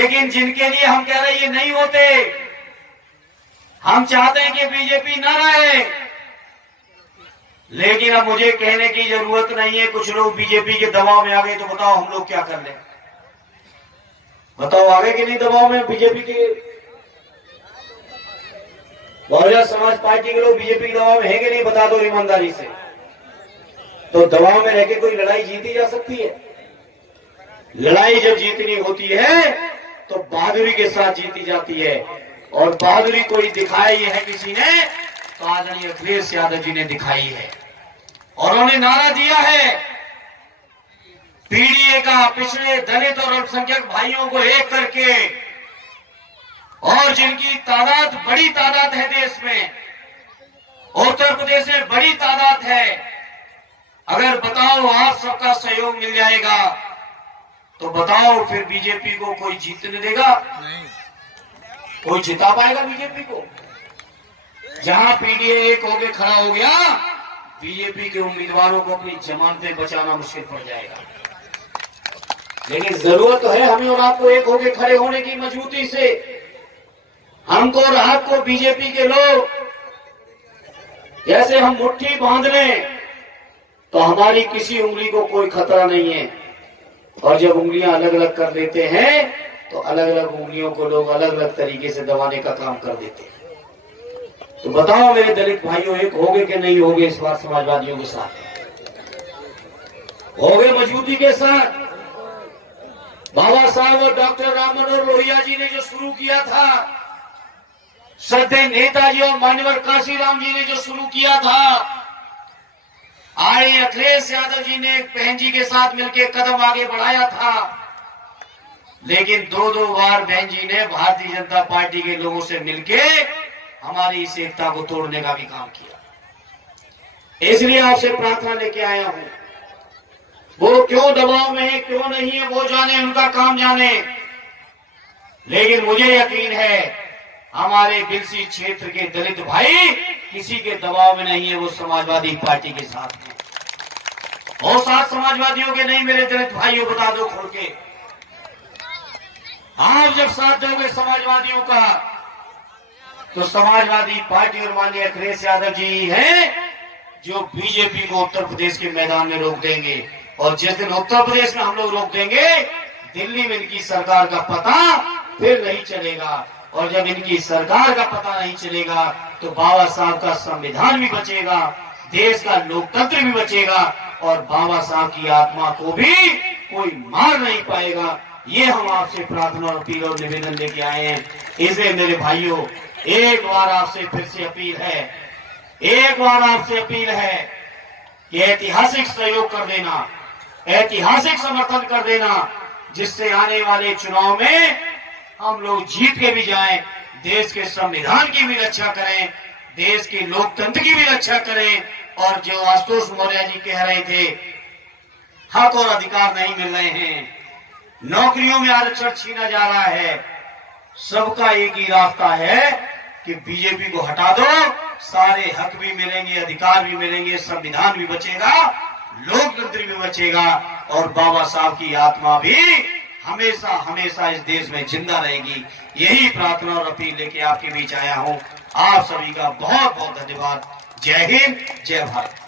लेकिन जिनके लिए हम कह रहे हैं ये नहीं होते, हम चाहते हैं कि बीजेपी ना रहे, लेकिन अब मुझे कहने की जरूरत नहीं है। कुछ लोग बीजेपी के दबाव में आ गए, तो बताओ हम लोग क्या कर लें? बताओ आगे कि नहीं दबाव में बीजेपी के? बहुजन समाज पार्टी के लोग बीजेपी के दबाव में है कि नहीं? बता दो ईमानदारी से। तो दबाव में रहकर कोई लड़ाई जीती जा सकती है? लड़ाई जब जीतनी होती है तो बहादुरी के साथ जीती जाती है, और बहादुरी कोई दिखाई है किसी ने, तो आदरणीय अखिलेश यादव जी ने दिखाई है। और उन्होंने नारा दिया है पीडीए का, पिछड़े दलित और अल्पसंख्यक भाइयों को एक करके, और जिनकी तादाद बड़ी तादाद है देश में, उत्तर प्रदेश में बड़ी तादाद है। अगर बताओ आप सबका सहयोग मिल जाएगा तो बताओ फिर बीजेपी को कोई जीतने देगा? नहीं। कोई जिता पाएगा बीजेपी को? जहां पीडीए एक होके खड़ा हो गया, बीजेपी के उम्मीदवारों को अपनी जमानत पे बचाना मुश्किल पड़ जाएगा। लेकिन जरूरत तो है हमें और आपको एक होके खड़े होने की, मजबूती से। हमको और आपको बीजेपी के लोग जैसे हम मुट्ठी बांध लें तो हमारी किसी उंगली को कोई खतरा नहीं है, और जब उंगलियां अलग अलग कर देते हैं तो अलग अलग उंगलियों को लोग अलग अलग तरीके से दबाने का काम कर देते हैं। तो बताओ मेरे दलित भाइयों, एक होगे कि नहीं होगे इस बार समाजवादियों के साथ? होगे मजबूती के साथ। बाबा साहब और डॉक्टर राम मनोहर लोहिया जी ने जो शुरू किया था, श्रद्धेय नेताजी और मान्यवर काशीराम जी ने जो शुरू किया था, आए अखिलेश यादव जी ने बहन जी के साथ मिलकर कदम आगे बढ़ाया था। लेकिन दो बार बहन जी ने भारतीय जनता पार्टी के लोगों से मिलकर हमारी इस एकता को तोड़ने का भी काम किया। इसलिए आपसे प्रार्थना लेके आया हूं। वो क्यों दबाव में है, क्यों नहीं है, वो जाने, उनका काम जाने। लेकिन मुझे यकीन है हमारे बिलसी क्षेत्र के दलित भाई किसी के दबाव में नहीं है, वो समाजवादी पार्टी के साथ हैं। और साथ समाजवादियों के नहीं मेरे दलित भाइयों, बता दो खोल के। आप जब साथ दोगे समाजवादियों का, तो समाजवादी पार्टी और माननीय अखिलेश यादव जी हैं जो बीजेपी को उत्तर प्रदेश के मैदान में रोक देंगे। और जिस दिन उत्तर प्रदेश में हम लोग रोक देंगे, दिल्ली में इनकी सरकार का पता फिर नहीं चलेगा। और जब इनकी सरकार का पता नहीं चलेगा तो बाबा साहब का संविधान भी बचेगा, देश का लोकतंत्र भी बचेगा, और बाबा साहब की आत्मा को भी कोई मार नहीं पाएगा। ये हम आपसे प्रार्थना और अपील और निवेदन लेके आए हैं। इसलिए मेरे भाइयों, एक बार आपसे फिर से अपील है, एक बार आपसे अपील है कि ऐतिहासिक सहयोग कर देना, ऐतिहासिक समर्थन कर देना, जिससे आने वाले चुनाव में हम लोग जीत के भी जाएं, देश के संविधान की भी रक्षा करें, देश के लोकतंत्र की भी रक्षा करें। और जो आशुतोष मौर्य जी कह रहे थे, हक और अधिकार नहीं मिल रहे हैं, नौकरियों में आरक्षण छीना जा रहा है, सबका एक ही रास्ता है कि बीजेपी को हटा दो, सारे हक भी मिलेंगे, अधिकार भी मिलेंगे, संविधान भी बचेगा, लोकतंत्र भी बचेगा, और बाबा साहब की आत्मा भी हमेशा हमेशा इस देश में जिंदा रहेगी। यही प्रार्थना और अपील लेके आपके बीच आया हूं। आप सभी का बहुत बहुत धन्यवाद। जय हिंद, जय भारत।